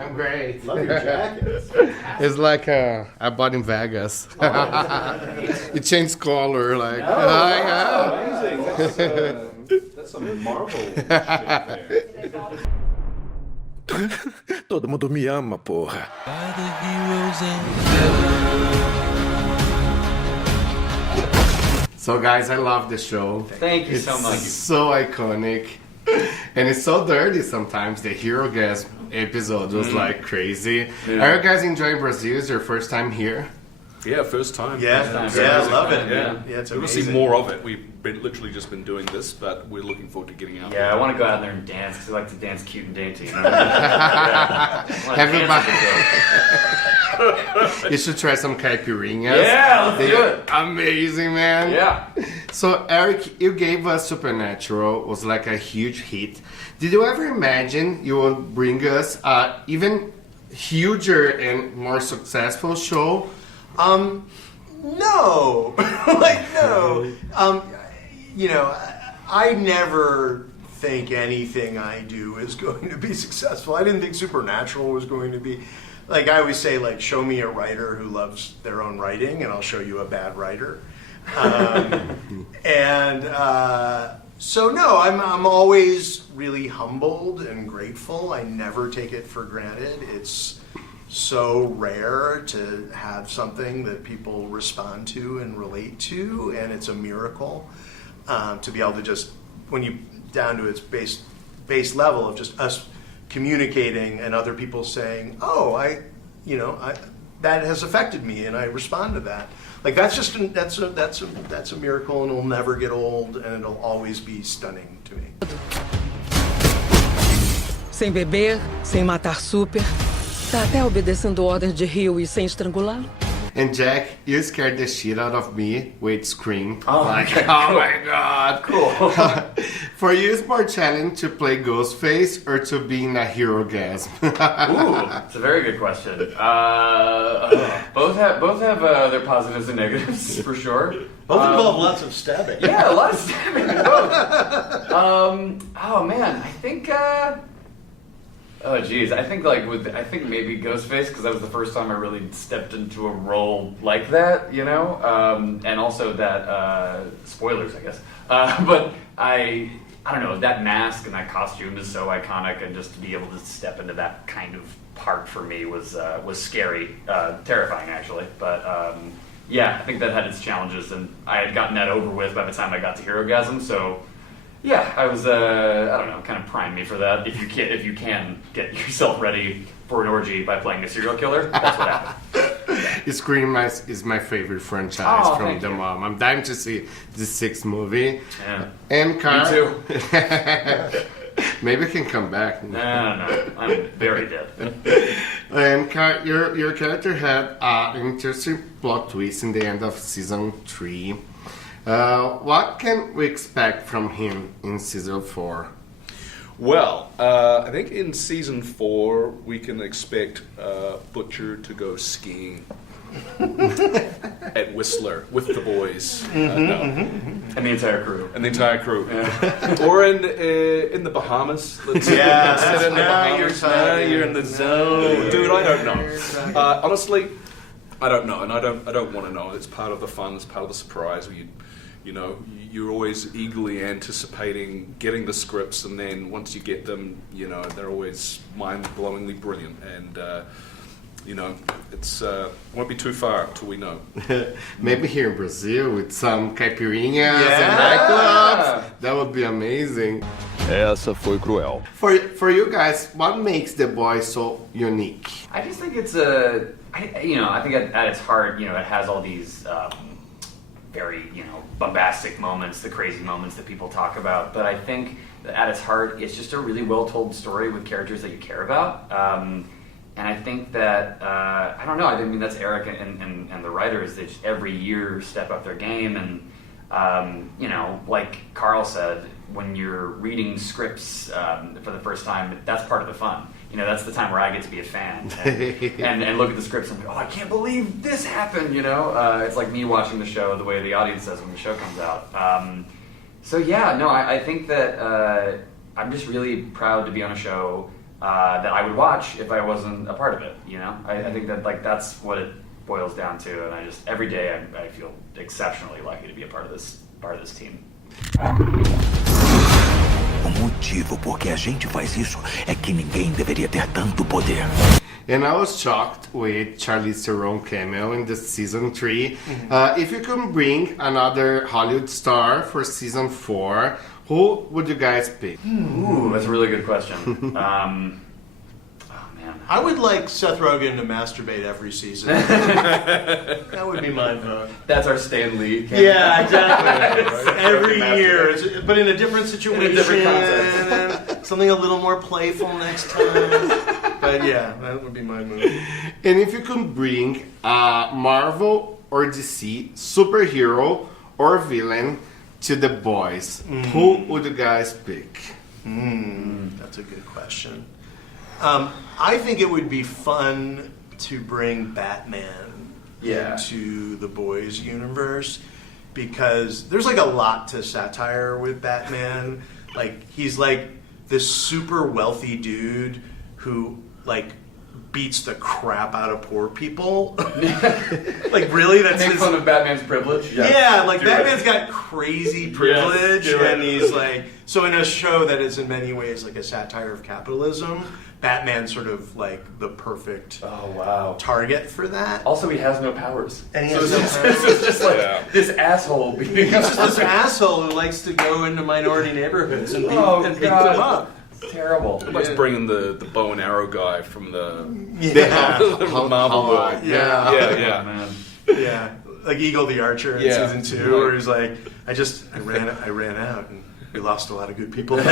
I'm great. Love your jacket. It's like I bought in Vegas. It changed color, like. Amazing. That's a Marvel shit there. Todo mundo me ama, porra. So guys, I love the show. Thank you It's so much. so iconic. And it's so dirty sometimes. The hero gasm episode was like crazy. Yeah. Are you guys enjoying Brazil? Is your first time here? Yeah, first time. Yeah, I love it. Yeah. Yeah, it's We'll amazing. see more of it. We've literally just been doing this, but we're looking forward to getting out. Yeah, I want to go out there and dance because I like to dance cute and dainty. You know? Yeah. I wanna Everybody- dance with You should try some caipirinhas. Yeah, let's do it. Amazing, man. it. Yeah. So Eric, you gave us Supernatural. It was like a huge hit. Did you ever imagine you would bring us even huger and more successful show? No. Like, no. You know, I never think anything I do is going to be successful. I didn't think Supernatural was going to be. Like, I always say, like, show me a writer who loves their own writing, and I'll show you a bad writer. So, no, I'm always really humbled and grateful. I never take it for granted. It's so rare to have something that people respond to and relate to, and it's a miracle to be able to just, when you down to its base level of just us communicating and other people saying, "Oh, that has affected me, and I respond to that." Like that's a miracle, and it'll never get old, and it'll always be stunning to me. Sem beber, sem matar super. Tá até obedecendo ordens de Rio e sem estrangulá-lo. And Jack, you scared the shit out of me with Scream. Oh, like, okay, oh cool. my god. Cool. For you, it's more challenging to play Ghostface or to be in a hero gasm? Ooh, it's a very good question. Both have their positives and negatives for sure. Both involve lots of stabbing. Yeah, a lot of stabbing in both. Oh man, I think. Oh geez, I think maybe Ghostface because that was the first time I really stepped into a role like that, you know, and also that spoilers, I guess. But I don't know, that mask and that costume is so iconic, and just to be able to step into that kind of part for me was scary, terrifying actually. But yeah, I think that had its challenges, and I had gotten that over with by the time I got to Herogasm, so. Yeah, I was, I don't know, kind of primed me for that. If you can get yourself ready for an orgy by playing a serial killer, that's what happened. Scream is my favorite franchise from thank the you. mom. I'm dying to see the sixth movie. Yeah. And Carl, Me too. maybe I can come back. No, I'm very dead. And Carl, your character had an interesting plot twist in the end of season 3. What can we expect from him in season 4? Well, I think in season 4 we can expect Butcher to go skiing at Whistler with the boys. No. And the entire crew. And the entire crew. Or in the Bahamas. Let's Yeah, sit in the now Bahamas. you're Now talking. you're in the zone. Dude, I don't know. Honestly, I don't know, and I don't want to know. It's part of the fun, it's part of the surprise. You know, you're always eagerly anticipating getting the scripts, and then once you get them, you know, they're always mind-blowingly brilliant. And you know, it's won't be too far till we know. Maybe here in Brazil with some caipirinhas Yeah. and nightclubs. That would be amazing. Essa foi cruel. For you guys, what makes The Boys so unique? I just think it's I think at its heart, you know, it has all these very, you know, bombastic moments, the crazy moments that people talk about. But I think that at its heart, it's just a really well-told story with characters that you care about. And I think that, I don't know, I mean, that's Eric and the writers. They just every year step up their game. And, you know, like Carl said, when you're reading scripts for the first time, that's part of the fun. You know, that's the time where I get to be a fan and look at the scripts and be, oh, I can't believe this happened, you know? It's like me watching the show the way the audience does when the show comes out. So yeah, no, I think that I'm just really proud to be on a show that I would watch if I wasn't a part of it. You know, I think that like that's what it boils down to, and I just every day I feel exceptionally lucky to be a part of this team. O motivo por que a gente faz isso é que ninguém deveria ter tanto poder. And I was shocked with Charlize Theron cameo in the season 3. If you could bring another Hollywood star for season 4, who would you guys pick? Ooh, that's a really good question. I would like Seth Rogen to masturbate every season. That would be my vote. That's our Stan Lee. Yeah, exactly. Every year, but in a different situation, in a different context. and something a little more playful next time. But yeah, that would be my move. And if you could bring a Marvel or DC superhero or villain to The Boys, who would you guys pick? That's a good question. I think it would be fun to bring Batman into the Boys universe, because there's like a lot to satire with Batman. Like, he's like this super wealthy dude who like beats the crap out of poor people. Like, really? That's Make his... fun of Batman's privilege? Yeah, like Batman's it. got crazy privilege, and he's like, so in a show that is in many ways like a satire of capitalism, Batman's sort of like the perfect target for that. Also, he has no powers. And he so has it's just like this asshole beating He's just this asshole who likes to go into minority neighborhoods and beat them up. It's terrible. Let's bring in the bow and arrow guy from the Marvel world. Yeah. Like Eagle the Archer in season 2, where he's like, I ran out and we lost a lot of good people. Boom.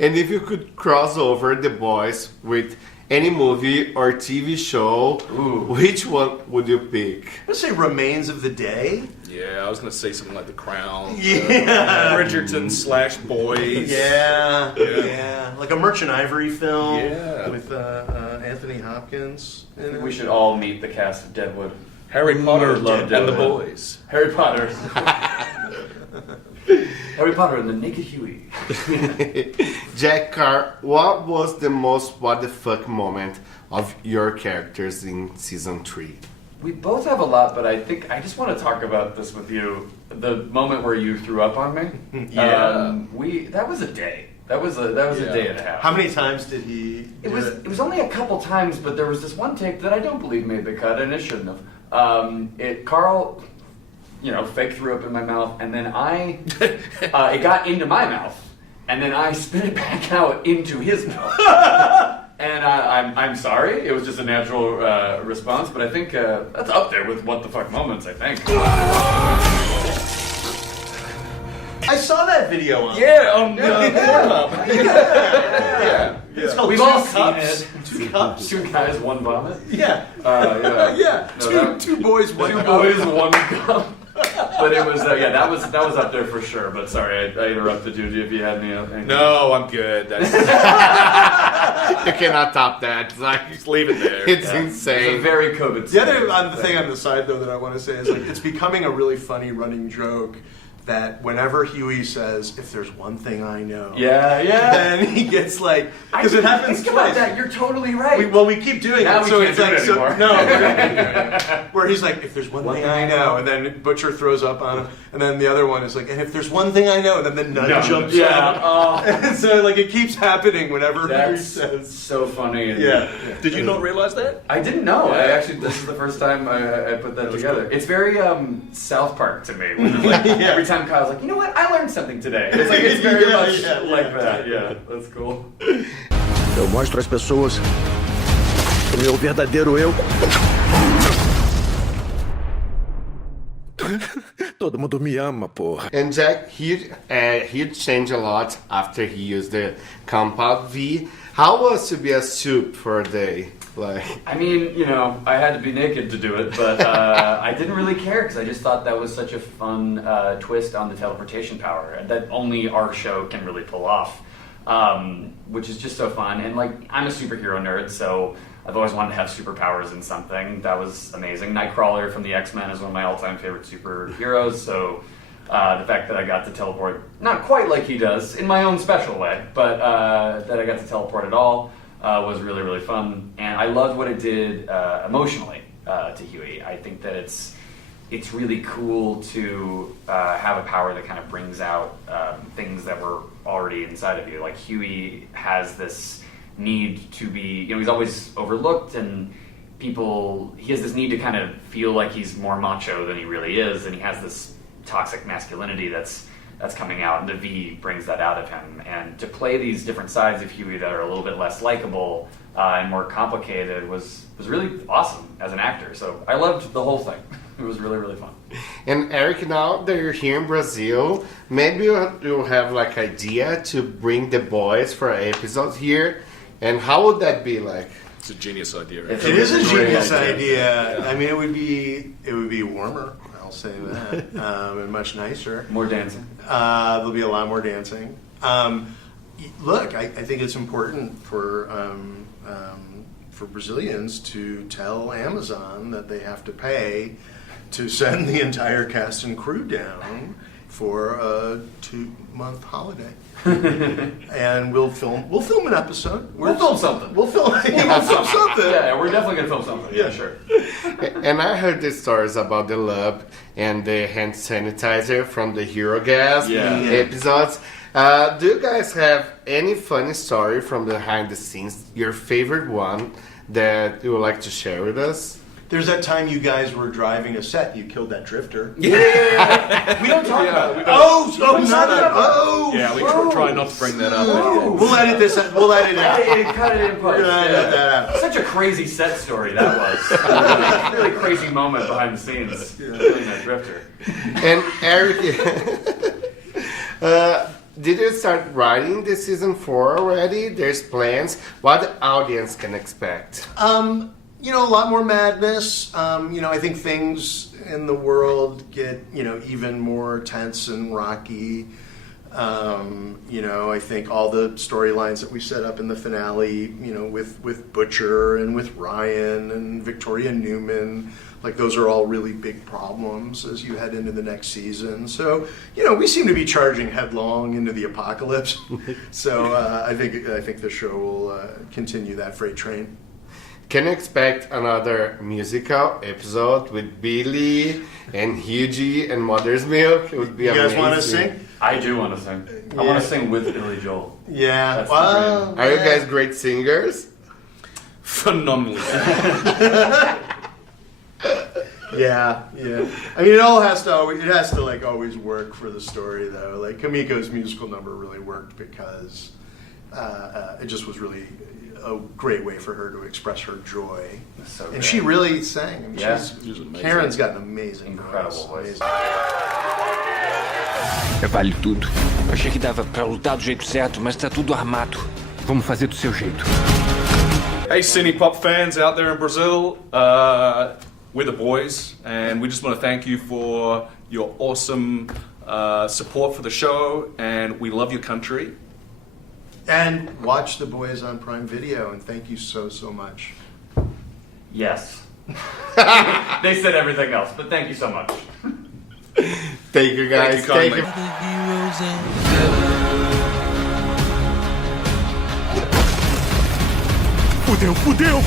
And if you could cross over The Boys with any movie or TV show, which one would you pick? Let's say Remains of the Day. Yeah, I was going to say something like The Crown. Yeah. Bridgerton / Boys. Yeah. Like a Merchant Ivory film with Anthony Hopkins. I think we should all meet the cast of Deadwood. Harry Potter and the Deadwood. Boys. Harry Potter. Harry Potter and the Naked Huey. Jack Carr, what was the most what the fuck moment of your characters in season 3? We both have a lot, but I think I just want to talk about this with you. The moment where you threw up on me. That was a day. That was a day and a half. How many times did he? It was only a couple times, but there was this one take that I don't believe made the cut, and it shouldn't have. Carl, fake threw up in my mouth, and then it got into my mouth, and then I spit it back out into his mouth. And I'm sorry, it was just a natural response, but I think that's up there with what the fuck moments, I think. I saw that video on Pornhub. Yeah. It's called We've Two all Cups. seen it. 2 cups. 2 guys, 1 vomit. Yeah. Yeah. No, two boys, one 2 cup. boys, 1 cup. But it was that was up there for sure. But sorry, I interrupted you. If you had any. No, I'm good. That's You cannot top that. It's like, just leave it there. it's It's a insane. very COVID. The other thing on the side, though, that I want to say is like it's becoming a really funny running joke that whenever Huey says, "If there's one thing I know," then he gets like, because it happens think about twice. that. You're totally right. We keep doing Now it, we so can't it's do like it anymore. where he's like, "If there's one thing I know," and then Butcher throws up on him, and then the other one is like, "And if there's one thing I know," and then the nun jumps out. And so like it keeps happening whenever Huey That's says. so funny. And Did you not realize that? I didn't know. This is the first time I put that together. It's very South Park to me. When like, every time Kyle's like, you know what? I learned something today. It's like it's very much like that. Yeah, that's cool. Eu mostro às pessoas o meu verdadeiro eu. Todo mundo me ama, porra. And Jack, he changed a lot after he used the Compound V. How was to be a soup for a day? Like, I mean, I had to be naked to do it, but I didn't really care because I just thought that was such a fun twist on the teleportation power that only our show can really pull off, which is just so fun. And like, I'm a superhero nerd, so I've always wanted to have superpowers in something. That was amazing. Nightcrawler from the X-Men is one of my all-time favorite superheroes, so The fact that I got to teleport, not quite like he does, in my own special way, but that I got to teleport at all was really, really fun. And I loved what it did emotionally to Huey. I think that it's really cool to have a power that kind of brings out things that were already inside of you. Like Huey has this need to be, he's always overlooked, and he has this need to kind of feel like he's more macho than he really is, and he has this toxic masculinity that's coming out, and the V brings that out of him. And to play these different sides of Huey that are a little bit less likable and more complicated was really awesome as an actor. So I loved the whole thing. It was really, really fun. And Eric, now that you're here in Brazil, maybe you'll have like idea to bring the boys for episodes here. And how would that be like? It's a genius idea. It is a genius idea. Yeah. I mean, it would be warmer. I'll say that, and much nicer. More dancing. There'll be a lot more dancing. Look, I think it's important for Brazilians to tell Amazon that they have to pay to send the entire cast and crew down for a 2-month holiday. And we'll film an episode. We'll film something. We'll film something. Yeah, we're definitely gonna film something. Yeah, sure. And I heard the stories about the lab and the hand sanitizer from the Hero Gas episodes. Do you guys have any funny story from behind the scenes? Your favorite one that you would like to share with us? There's that time you guys were driving a set. You killed that drifter. Yeah. We don't talk about it. Yeah, we try not to bring that up. We'll edit this. We'll edit it out. Cut it in post. Edit that out. Such a crazy set story that was. Really crazy moment behind the scenes. Killing that drifter. And Eric, did you start writing the season 4 already? There's plans. What the audience can expect? A lot more madness. I think things in the world get, even more tense and rocky. I think all the storylines that we set up in the finale, with Butcher and with Ryan and Victoria Newman, like those are all really big problems as you head into the next season. So, we seem to be charging headlong into the apocalypse. So I think the show will continue that freight train. Can you expect another musical episode with Billy and Hughie and Mother's Milk? It would be amazing. You guys want to sing? I do want to sing. I want to sing with Billy Joel. Yeah. That's the dream. Are you guys great singers? Phenomenally. Yeah. I mean, it has to always work for the story, though. Like Kamiko's musical number really worked because it just was really a great way for her to express her joy. So and good. she really sang. I mean, Yeah. She's amazing. Karen's got an amazing Incredible voice. Vale tudo. Achei que dava pra lutar do jeito certo, mas tá tudo armado. Vamos fazer do seu jeito. Hey, Cine Pop fans out there in Brazil, we're the boys, and we just want to thank you for your awesome support for the show, and we love your country. And watch The Boys on Prime Video, and thank you so much. Yes. They said everything else, but thank you so much. Thank you, guys. Thank you kindly. Fudeu!